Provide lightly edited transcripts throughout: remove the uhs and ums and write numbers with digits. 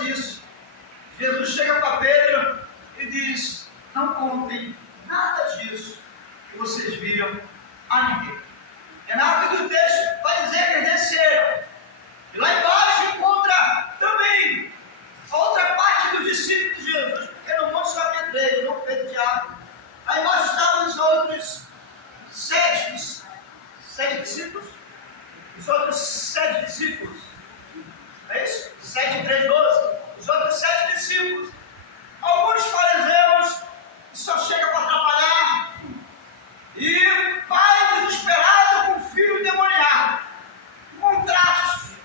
após isso, Jesus chega para Pedro e diz: não contem nada disso que vocês viram a ninguém. Renato do texto vai dizer que eles desceram. E lá embaixo encontra também a outra parte dos discípulos de Jesus, porque no monte só tinha 3, não Pedro e Tiago. Lá embaixo estavam os outros 7 discípulos. Os outros 7 discípulos. É isso? 7, 3, 12. Os outros 7 discípulos. Alguns fariseus que só chegam para atrapalhar. E pai desesperado com filho endemoniado. Contraste.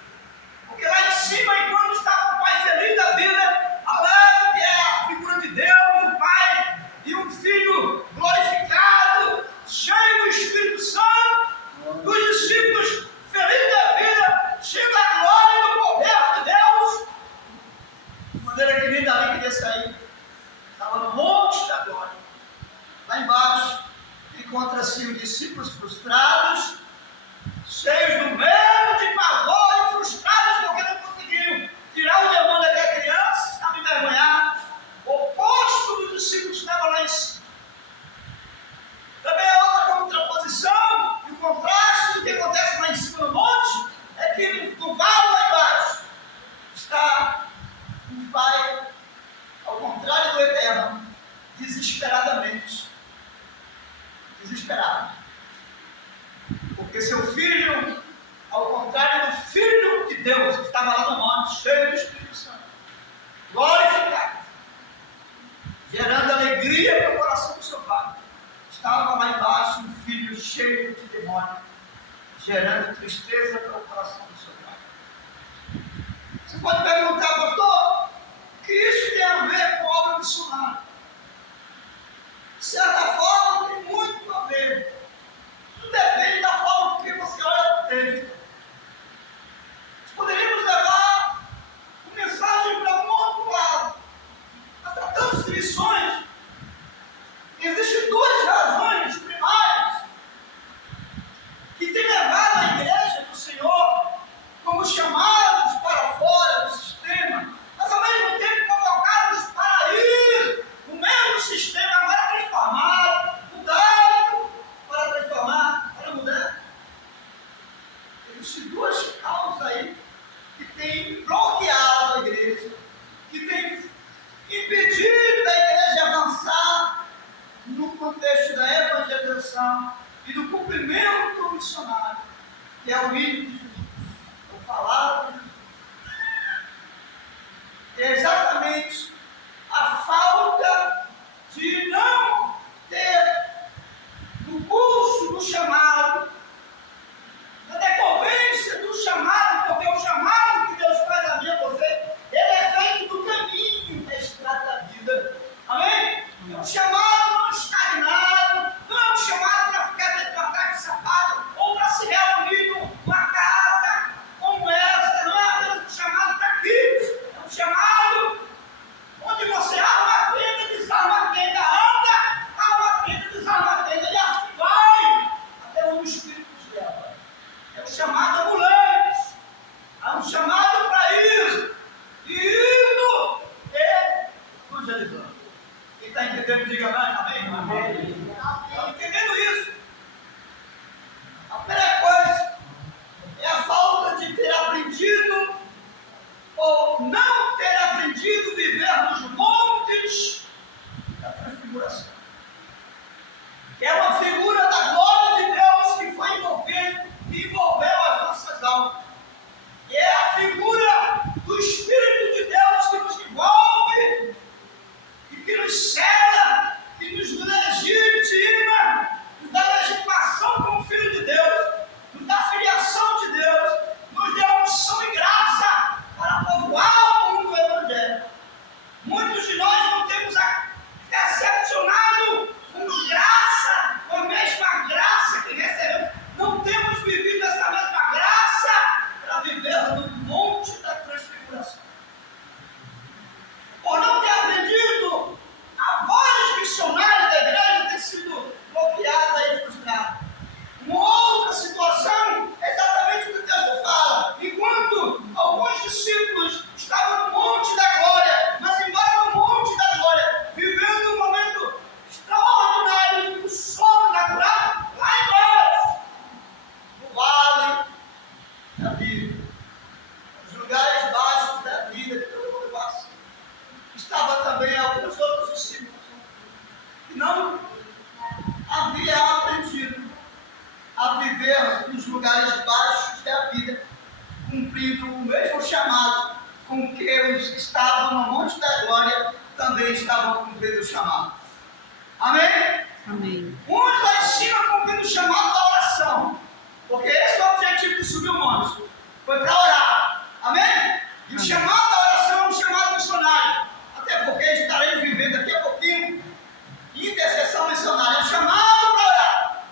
Porque lá em cima, enquanto estava o pai feliz da vida, alegre, que é a figura de Deus, o pai, e um filho glorificado, cheio do Espírito Santo, dos discípulos felizes da vida, cheio da glória e do poder de Deus, de maneira que nem dali queria sair. Estava no monte da glória. Lá embaixo, encontra-se os discípulos frustrados, cheios do medo, de pavor e frustrados porque não conseguiram tirar o demônio daquela criança, estavam envergonhados. O oposto dos discípulos estava lá em cima. Também a outra contraposição e o contraste do que acontece lá em cima no monte é que no vale lá embaixo está um pai, ao contrário do eterno, desesperadamente. Desesperado. Porque seu filho, ao contrário do Filho de Deus, que estava lá no monte, cheio do Espírito Santo, glorificado, gerando alegria para o coração do seu pai, estava lá embaixo um filho cheio de demônio, gerando tristeza para o coração do seu pai. Você pode perguntar, pastor, o que isso tem a ver com a obra missionária? De certa forma, tem muito a ver. Tudo depende da forma que você olha para o texto. Nós poderíamos levar uma mensagem para um outro lado. Mas para tantas lições, existem 2 razões primárias que têm levado a igreja do Senhor como chamados para fora do sistema, mas ao mesmo tempo convocados para ir no mesmo sistema, agora transformado, mudado, para transformar, para mudar. Existem 2 causas aí que têm bloqueado a igreja, que têm impedido da igreja avançar no contexto da evangelização e do cumprimento missionário, que é o hino de Jesus, o falar de Jesus. É exatamente a falta de não ter no curso do chamado, na decorrência do chamado, porque o chamado que Deus faz a mim e a você, ele é feito do caminho da estrada da vida. Amém? É um chamado não estagnado, não é um chamado para ficar dentro da caixa de sapato ou para se reunir numa casa como essa. Não é apenas um chamado para aqui, é um chamado onde você arma a tenda, desarma a tenda, anda, arma a tenda, desarma a tenda, e assim vai até onde o Espírito nos leva. É um chamado ambulante, é um chamado para ir, e indo evangelizando. Quem está entendendo, diga amém. Amém. Está entendendo isso? A primeira coisa é a falta de ter aprendido ou não ter aprendido a viver nos montes da transfiguração, que é uma figura da glória de Deus que foi envolveu as nossas almas, e é a figura do Espírito de Deus que nos envolve e que nos cela, que nos legitima, nos dá legitimação como Filho de Deus, nos dá filiação de Deus, nos dá unção e graça para povoar o mundo do Evangelho. Muitos de nós não temos decepcionado estavam no Monte da Glória também estavam cumprindo o chamado. Amém? Amém. Uns lá em cima cumprindo o chamado da oração, porque esse é o objetivo de subir o monte, foi para orar. Amém? E o chamado da oração é um chamado missionário, até porque estaremos vivendo daqui a pouquinho intercessão missionária, é um chamado para orar.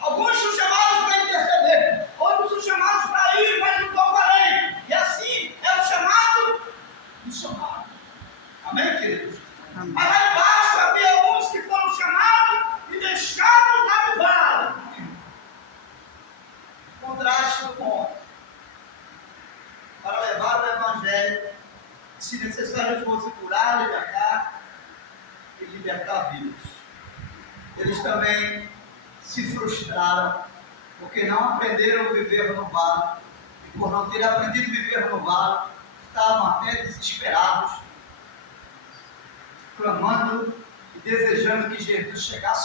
Alguns são chamados para interceder, outros são chamados para ir, mas não vão além. E assim é o chamado missionário. Amém, queridos? Amém. Mas lá embaixo havia uns que foram chamados e deixados lá no vale. Contraste com para levar o evangelho, se necessário fosse curar, libertar e libertar vivos. Eles também se frustraram, porque não aprenderam a viver no vale, e por não ter aprendido a viver no vale, estavam até desesperados, clamando e desejando que Jesus chegasse